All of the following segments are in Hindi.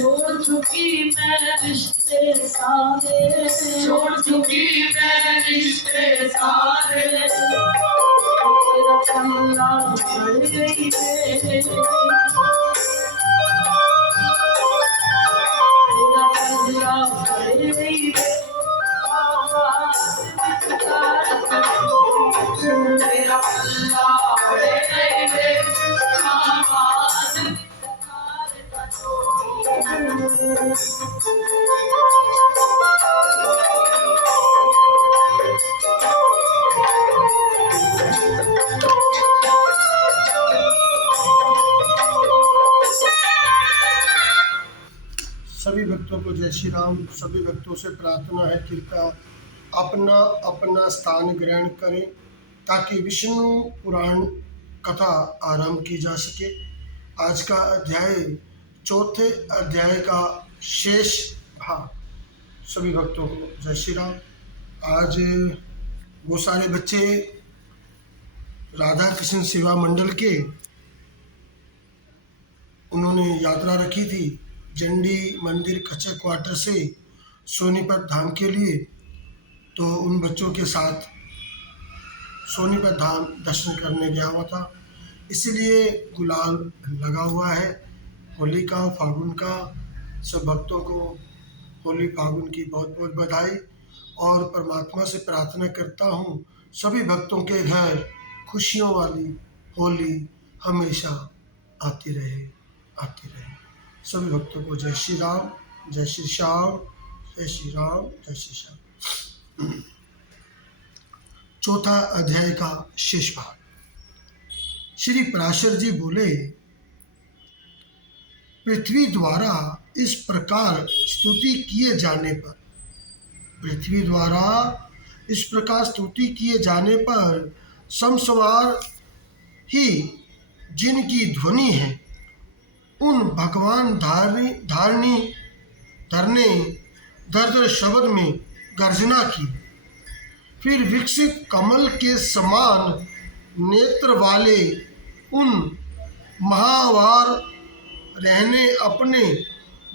छोड़ चुकी मैं रिश्ते सारे, छोड़ चुकी मैं रिश्ते सारे, तेरा पल्ला पड़ गई है, तेरा पल्ला पड़ गई है, तेरा पल्ला पड़ गई है, आवाज़ सभी भक्तों को जय श्री राम। सभी भक्तों से प्रार्थना है कृपया अपना अपना स्थान ग्रहण करें ताकि विष्णु पुराण कथा आरंभ की जा सके। आज का अध्याय चौथे अध्याय का शेष भाग। सभी भक्तों को जय श्री राम। आज वो सारे बच्चे राधा कृष्ण सेवा मंडल के उन्होंने यात्रा रखी थी जंडी मंदिर कच्चे क्वार्टर से सोनीपत धाम के लिए। तो उन बच्चों के साथ सोनीपत धाम दर्शन करने गया हुआ था, इसलिए गुलाल लगा हुआ है होली का, फागुन का। सब भक्तों को होली फागुन की बहुत बहुत बधाई और परमात्मा से प्रार्थना करता हूँ सभी भक्तों के घर खुशियों वाली होली हमेशा आती रहे, आती रहे। सभी भक्तों को जय श्री राम, जय श्री श्याम, जय श्री राम, जय श्री श्याम। चौथा अध्याय का शेष भाग। श्री पराशर जी बोले, पृथ्वी द्वारा इस प्रकार स्तुति किए जाने पर, पृथ्वी द्वारा इस प्रकार स्तुति किए जाने पर समसवार ही जिनकी ध्वनि है उन भगवान धरने दर दर शब्द में गर्जना की। फिर विकसित कमल के समान नेत्र वाले उन महावार रहने अपने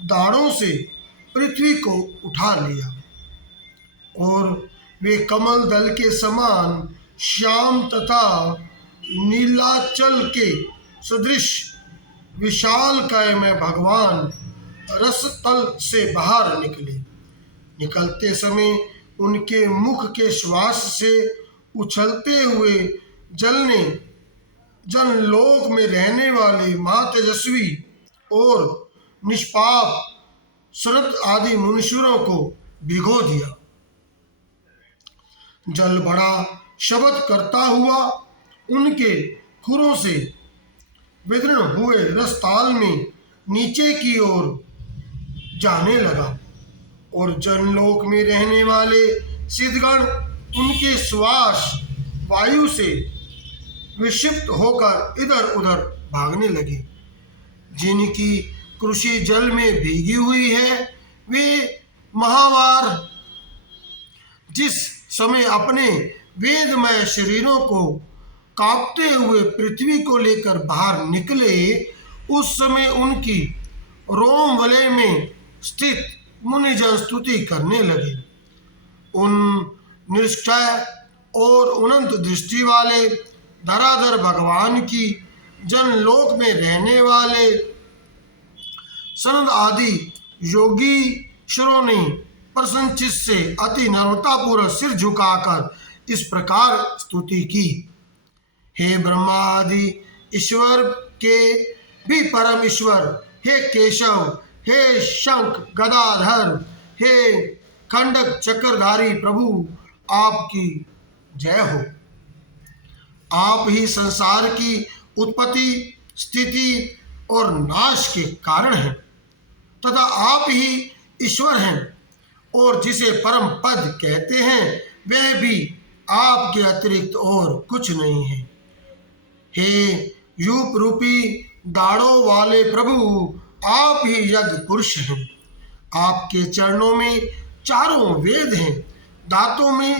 दाढ़ों से पृथ्वी को उठा लिया और वे कमल दल के समान श्याम तथा नीलाचल के सदृश विशाल काय में भगवान रसतल से बाहर निकले। निकलते समय उनके मुख के श्वास से उछलते हुए जनलोक में रहने वाले महातेजस्वी और निष्पाप शरद आदि मनुष्यों को भिगो दिया। जल बड़ा शब्द करता हुआ उनके खुरों से विदीर्ण हुए रसताल में नीचे की ओर जाने लगा और जनलोक में रहने वाले सिद्धगण उनके श्वास वायु से विक्षिप्त होकर इधर उधर भागने लगे। जिनकी कृषि जल में भीगी हुई है वे महावार जिस समय अपने वेदमय शरीरों को कांपते हुए पृथ्वी को लेकर बाहर निकले, उस समय उनकी रोम वलय में स्थित मुनिजन स्तुति करने लगे। उन निष्ठय और अनंत दृष्टि वाले धराधर भगवान की जनलोक में रहने वाले सनद आदि योगीश्वरों ने प्रसन्नचित्त से अति नम्रतापूर्वक सिर झुकाकर इस प्रकार स्तुति की। हे ब्रह्मा आदि ईश्वर के भी परम ईश्वर, हे केशव, हे शंख गदाधर, हे खंडक चक्रधारी प्रभु, आपकी जय हो। आप ही संसार की उत्पत्ति, स्थिति और नाश के कारण हैं तथा आप ही ईश्वर हैं और जिसे परम पद कहते हैं वह भी आपके अतिरिक्त और कुछ नहीं है। हे यूप रूपी दाढ़ों वाले प्रभु, आप ही यज्ञ पुरुष हैं। आपके चरणों में चारों वेद हैं, दांतों में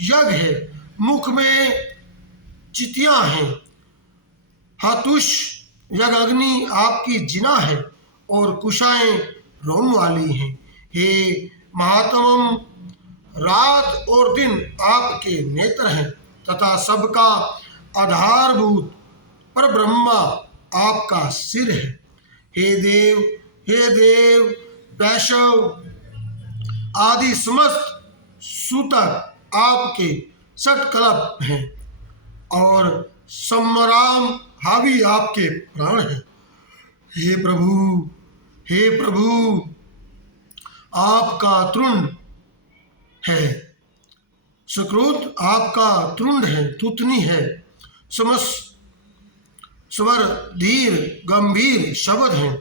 यज्ञ है, मुख में चितियां हैं, हाथुष यज्ञ अग्नि आपकी जिना है और कुशाएं रोम वाली हैं। हे महात्मम, रात और दिन आपके नेत्र हैं तथा सबका आधारभूत पर ब्रह्मा आपका सिर है। हे देव वैष्णव आदि समस्त सूतक आपके षटकल्प हैं और सम्राम हावी आपके प्राण हैं। हे प्रभु आपका तुंड है, सुक्रोध आपका तुंड है, तुतनी है, स्वर धीर गंभीर शब्द हैं,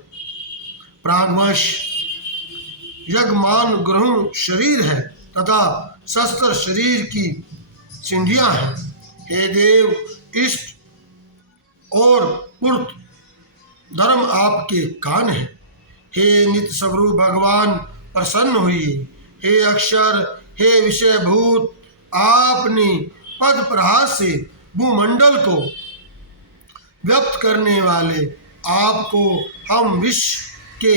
प्राणवश यज्ञमान ग्रहण शरीर है तथा शस्त्र शरीर की सिंधियां हैं। हे देव इष्ट और पूर्त धर्म आपके कान है। हे नित्य स्वरूप भगवान प्रसन्न हुई। हे अक्षर, हे विषयभूत, आपने पद प्रहास से भूमंडल को व्यक्त करने वाले आपको हम विश्व के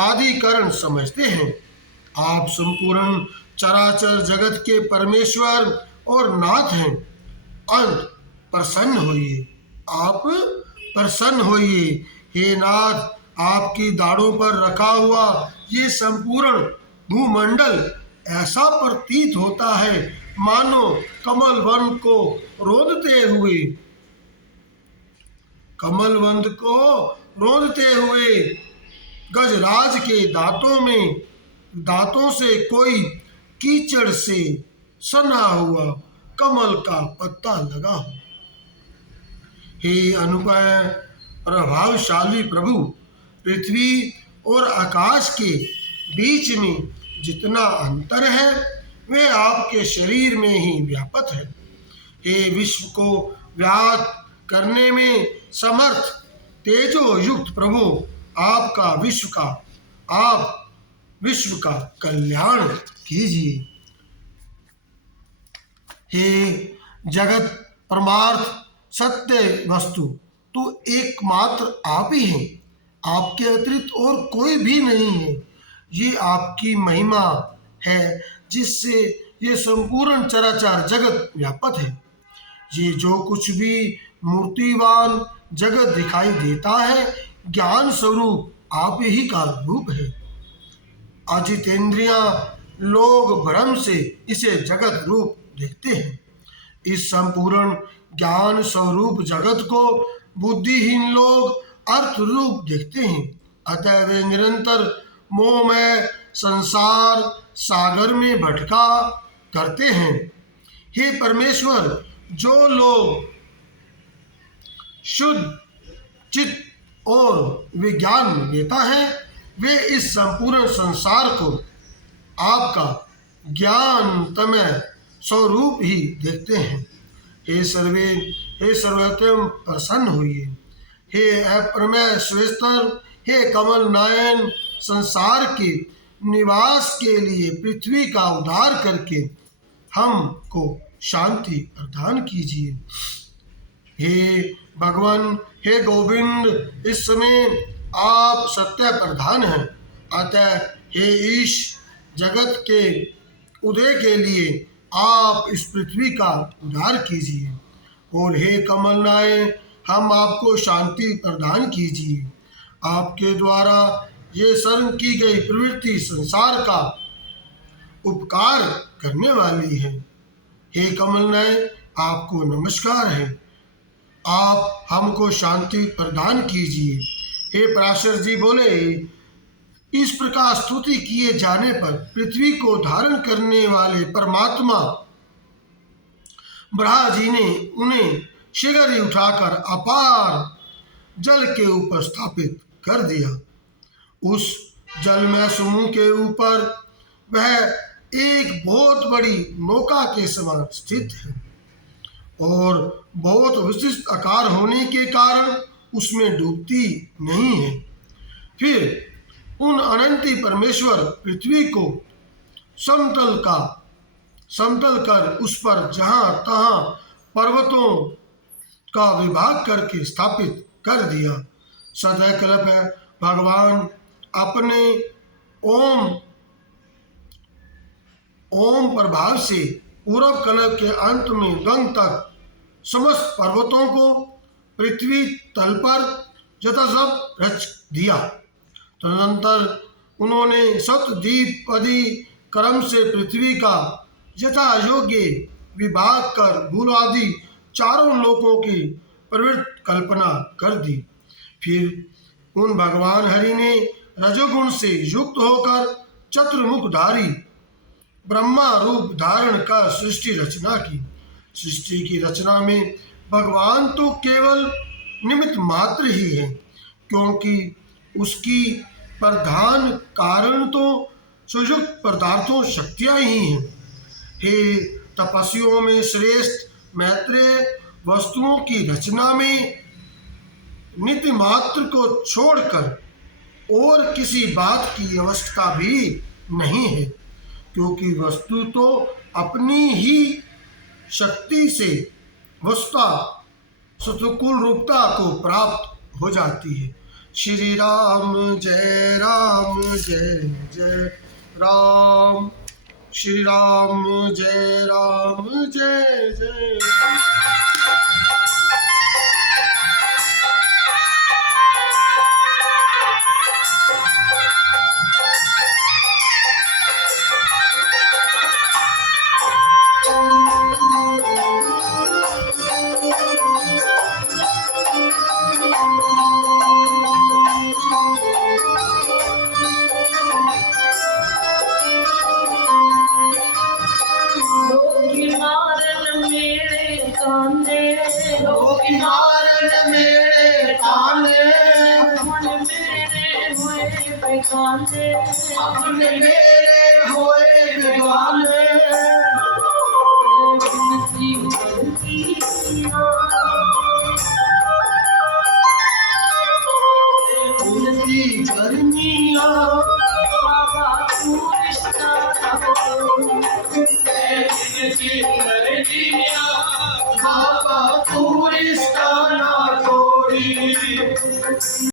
आदि कारण समझते हैं। आप संपूर्ण चराचर जगत के परमेश्वर और नाथ हैं। अंत प्रसन्न होइए, आप प्रसन्न होइए। हे नाथ, आपकी दाढ़ों पर रखा हुआ ये संपूर्ण भूमंडल ऐसा प्रतीत होता है मानो कमल वन को रोंदते हुए गजराज के दांतों से कोई कीचड़ से सना हुआ कमल का पत्ता लगा हो। हे अनुपय प्रभावशाली प्रभु, पृथ्वी और आकाश के बीच में जितना अंतर है वे आपके शरीर में ही व्याप्त है। हे विश्व को व्याप्त करने में समर्थ तेजो युक्त प्रभु, आप विश्व का कल्याण कीजिए। हे जगत परमार्थ सत्य वस्तु तो एकमात्र आप ही हैं, आपके अतिरिक्त और कोई भी नहीं है। ये आपकी महिमा है जिससे ये संपूर्ण चराचर जगत व्यापक है। ये जो कुछ भी मूर्तिवान जगत दिखाई देता है ज्ञान स्वरूप आप ही का रूप है। अजितेंद्रियां लोग भ्रम से इसे जगत रूप देखते हैं। इस संपूर्ण ज्ञान स्वरूप जगत को बुद्धिहीन लोग अर्थ रूप देखते हैं। अतः वे निरंतर मोहमय संसार सागर में भटका करते हैं। हे परमेश्वर, जो लोग शुद्ध चित्त और विज्ञान लेता है वे इस संपूर्ण संसार को आपका ज्ञानतमय स्वरूप ही देखते हैं। हे सर्वोत्तम प्रसन्न होइए। हे अप्रमेय श्रेष्ठतर, हे कमल नयन, संसार के निवास के लिए पृथ्वी का उद्धार करके हमको शांति प्रदान कीजिए। हे भगवान, हे गोविंद, इस समय आप सत्य प्रधान हैं। अतः हे ईश, जगत के उदय के लिए आप इस पृथ्वी का उद्धार कीजिए। और हे कमल नयन, हम आपको शांति प्रदान कीजिए। आपके द्वारा ये शरण की गई प्रवृत्ति संसार का उपकार करने वाली है। हे कमल नयन, आपको नमस्कार है। आप हमको शांति प्रदान कीजिए। हे पराशर जी बोले, इस प्रकार स्तुति किए जाने पर पृथ्वी को धारण करने वाले परमात्मा ब्रह्मा जी ने उन्हें शीघ्र ही उठाकर अपार जल के ऊपर स्थापित कर दिया। उस जलमय समूह के ऊपर वह एक बहुत बड़ी नौका के समान स्थित है और बहुत विशिष्ट आकार होने के कारण उसमें डूबती नहीं है। फिर उन अनंती परमेश्वर पृथ्वी को समतल कर उस पर जहाँ तहाँ पर्वतों का विभाग करके स्थापित कर दिया। सदैव कल्प भगवान अपने ओम ओम प्रभाव से पूरब कलप के अंत में गंग तक समस्त पर्वतों को पृथ्वी तल पर जताजब रच दिया। तदनंतर उन्होंने सतदीप आदि क्रम से पृथ्वी का यथा योग्य विभाग कर भूल आदि चारों लोकों की प्रवृत्त कल्पना कर दी। फिर उन भगवान हरि ने रजोगुण से युक्त होकर चतुर्मुखधारी ब्रह्मा रूप धारण कर सृष्टि रचना की। सृष्टि की रचना में भगवान तो केवल निमित्त मात्र ही है, क्योंकि उसकी प्रधान कारण तो संयुक्त पदार्थों शक्तियाँ ही हैं। हे तपस्वियों में श्रेष्ठ मैत्रेय, वस्तुओं की रचना में नित्य मात्र को छोड़कर और किसी बात की आवश्यकता भी नहीं है, क्योंकि वस्तु तो अपनी ही शक्ति से वस्तुता सतुकुल रूपता को प्राप्त हो जाती है। श्री राम जय जय राम, श्री राम जय जय। लोग मारन मेरे ताने, अपने मेरे होए बेगाने। उनकी करनिया बाबा तू रिश्ता बाबा तू रिश्ता ना तोड़ी।